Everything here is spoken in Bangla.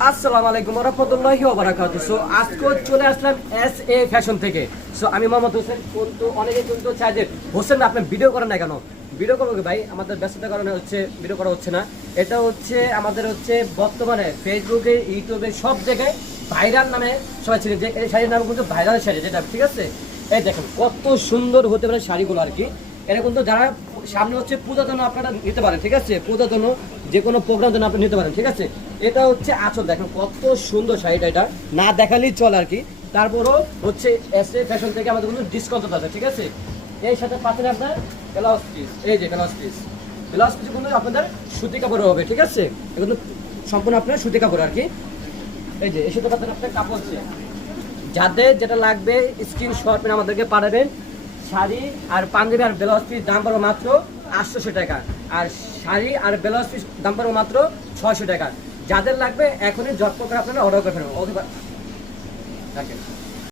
আসসালামু আলাইকুম ওয়া রাহমাতুল্লাহি ওয়া বারাকাতুহু। সো আজকে চলে আসলাম এসএ ফ্যাশন থেকে। সো আমি মোহাম্মদ হোসেন। কিন্তু অনেকে কিন্তু চায় যে হোসেন আপনি ভিডিও করেন না কেন? ভিডিও করবো কি ভাই, আমাদের ব্যস্ততার কারণে হচ্ছে ভিডিও করা হচ্ছে না। এটা হচ্ছে আমাদের হচ্ছে বর্তমানে ফেসবুকে, ইউটিউবে সব জায়গায় ভাইরাল নামে সবাই চিনে, যে এই শাড়ির নাম কিন্তু ভাইরাল শাড়ি, যেটা ঠিক আছে। এই দেখেন কত সুন্দর হতে পারে শাড়িগুলো আর কি। এটা কিন্তু যারা সামনে হচ্ছে পূজার জন্য আপনারা নিতে পারেন, ঠিক আছে, পূজার জন্য যে কোনো প্রোগ্রাম জন্য আপনি নিতে পারেন, ঠিক আছে। এটা হচ্ছে আঁচল, দেখেন কত সুন্দর শাড়িটা, এটা না দেখালেই চলে আর কি। তারপরও হচ্ছে এসএ ফ্যাশন থেকে আমাদের কিন্তু ডিসকাউন্ট আছে, ঠিক আছে। এই সাথে পাচ্ছেন আপনার ব্লাউজ পিস, এই যে ব্লাউজ পিস কিন্তু আপনাদের সুতি কাপড় হবে, ঠিক আছে। এগুলো সম্পূর্ণ আপনার সুতি কাপড় আর কি। এই যে এই সাথে পাচ্ছেন আপনার কাপড় হচ্ছে, যাদের যেটা লাগবে স্ক্রিনশট মেরে আমাদেরকে পাঠাবেন। শাড়ি আর পাঞ্জাবি আর ব্লাউজ পিস দাম পড়বে মাত্র 800 টাকা, আর শাড়ি আর ব্লাউজ পিস দাম পড়বে মাত্র 600 টাকা। যাদের লাগবে এখনই ঝটপট করে আপনারা অর্ডার করে ফেলবেন। ওকে, রাখেন।